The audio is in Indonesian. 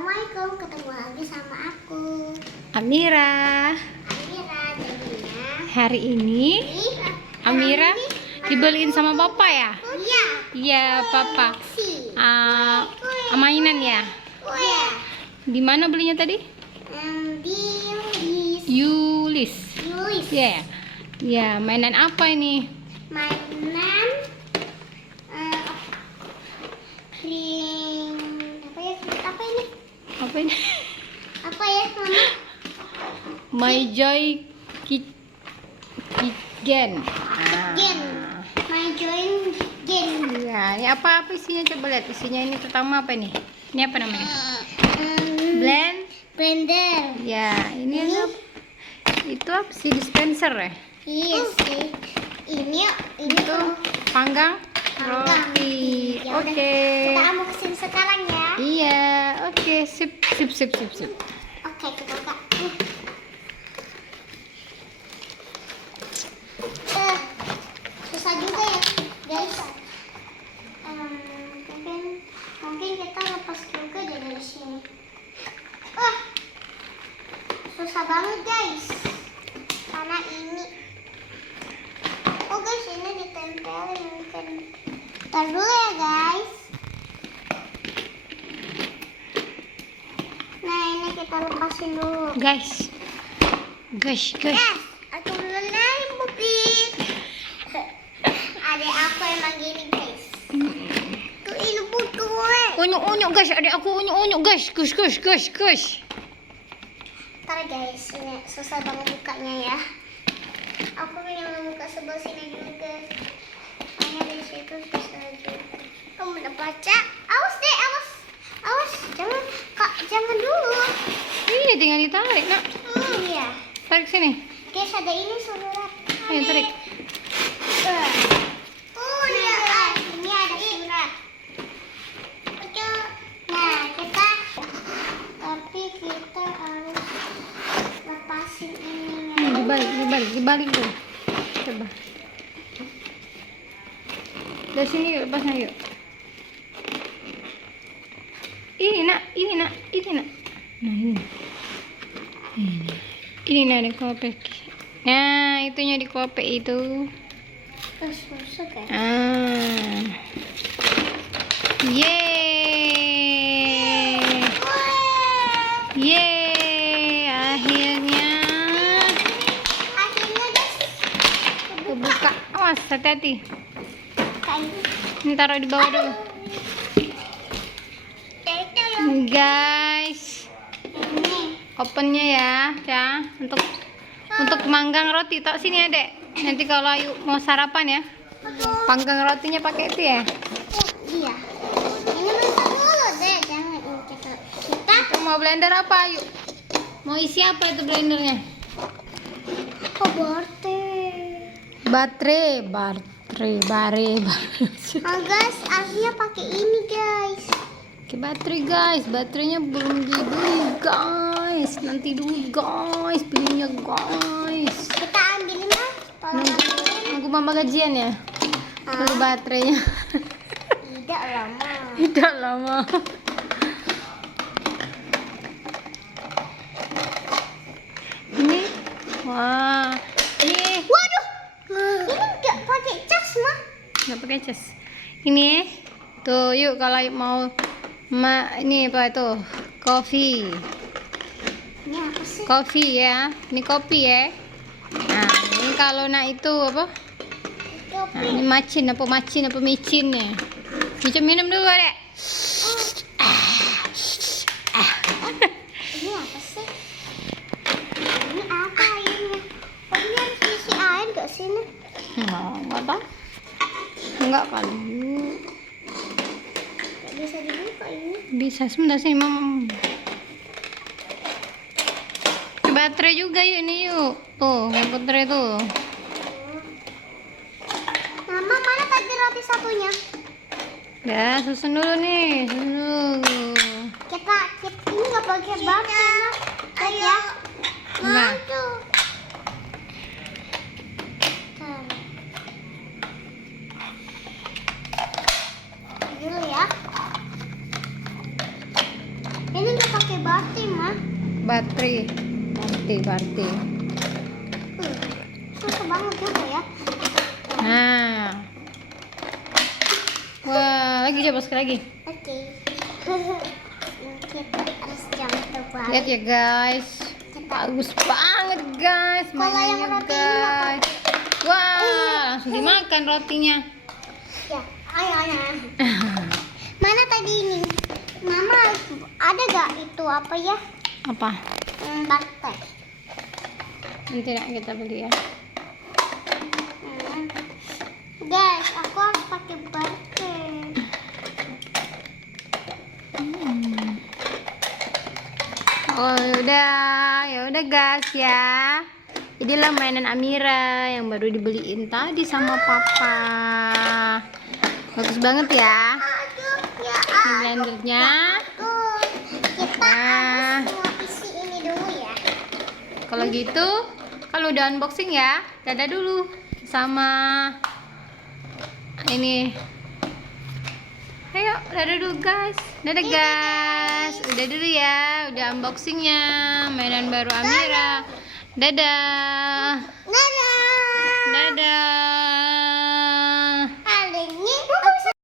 Assalamualaikum, ketemu lagi sama aku Amira. jadinya Hari ini Amira dibeliin sama papa ya? Iya. Iya, papa. Koleksi. Mainan ya? Iya. Di mana belinya tadi? Di Yulis. Yulis. Ya. Ya, mainan apa ini? Mainan ring apa ini? Apa ini? Apa ya, Mama? My Joy Gen. Gen. My join gen. Ya, ini apa isinya? Coba lihat isinya ini pertama apa ini? Ini apa namanya? Blender. Ya, ini apa? Itu apa sih, dispenser ya? Iya sih. Ini Itu panggang Panggang. roti. Ya udah, Oke. kita ambil sekarang ya. Iya, oke, sip. Oke, kita buka. Susah juga ya, guys. Mungkin kita lepas juga dari sini. Susah banget, guys. Karena ini. Oh, guys, ini ditempelin mungkin. Ntar dulu ya, guys. Nah, ini kita lepasin dulu. Guys. Aku belum naik mobil. Adek aku emang gini, guys. Tuh ini butuh. Unyuk guys, adik aku unyuk guys. Guys. Ntar guys, ini susah banget bukanya ya. Aku pengen membuka sebelah sini juga. Soalnya di situ susah juga. Kamu udah baca? Awas deh, awas. Jangan dulu. Iya, tinggal ditarik, Nak. Iya. Tarik sini. Guys, ada ini surat. Ayo tarik. Oh iya, ini ada surat. Nah, tapi kita harus lepasin ini. Dibalik tuh. Coba. Dari sini yuk, lepasnya yuk. Ini nak. Nah, ini nak di kopek. Nah, itunya di kopek itu. Susah kan? Yeay, akhirnya guys. kebuka. Awas, hati-hati. Kayak Ini taruh di bawah dulu. Guys, ini. opennya ya, untuk manggang roti. Tok sini, Adek. Nanti kalau Ayu mau sarapan ya, panggang rotinya pakai itu ya. Iya. Ini bentar dulu deh, jangan ini kita. Mau blender apa, Ayu? Mau isi apa itu blendernya? Baterai. Guys, harusnya pakai ini, guys. Oke, baterainya belum dibeli, guys. Nanti dulu, guys, belinya, guys. Kita ambilin lah. Tolong ambilin. Nunggu mama gajian ya. Beli baterainya. Tidak lama. Ini, wah, ini Waduh, ini nggak pakai cas mah. nggak pakai cas. Ini, tuh, yuk kalau mau ini apa itu? Kopi. Ini apa sih? Kopi ya. Ini kopi ya. Nah, ini kalau nak itu apa? Nah, ini micin ya. Bisa minum dulu, Adek. Ini apa sih? Ini apa airnya? Oh, ini harus isi air nggak sih ini? Enggak tahu. Enggak kali. Nggak bisa dibuka ini. Bisa, sebentar sini, Mama. Baterai juga yuk, ini yuk. Tuh, baterai tuh. Mama, mana tadi roti satunya? Ya, susun dulu nih. Kita ini nggak pakai baterai. Ayo. Nah. Dulu ya. Ini nggak pakai baterai mah. Baterai. Baterai. Susah banget juga ya. Nah. Wah, lagi coba sekali lagi. Oke. Kita harus jangan terbalik. Lihat ya guys. Bagus banget guys. Kalau yang Mainannya roti ini guys. Wah, langsung dimakan rotinya. Ya, ayo. Mana tadi ini? Mama, ada gak itu apa ya? Apa? Baterai. Nanti nak kita beli ya. Guys, aku harus pakai baterai. Oh ya udah guys ya. Inilah mainan Amira yang baru dibeliin tadi sama papa. Bagus banget ya. Aduh, ya Ini blendernya. ampun. Kita harus mau isi ini dulu ya. Kalau gitu, kalau udah unboxing ya, dadah dulu sama ini. Ayo, dadah dulu guys. Dadah guys. Udah dulu ya, udah unboxingnya mainan baru Amira. Dadah. Dadah. Dadah.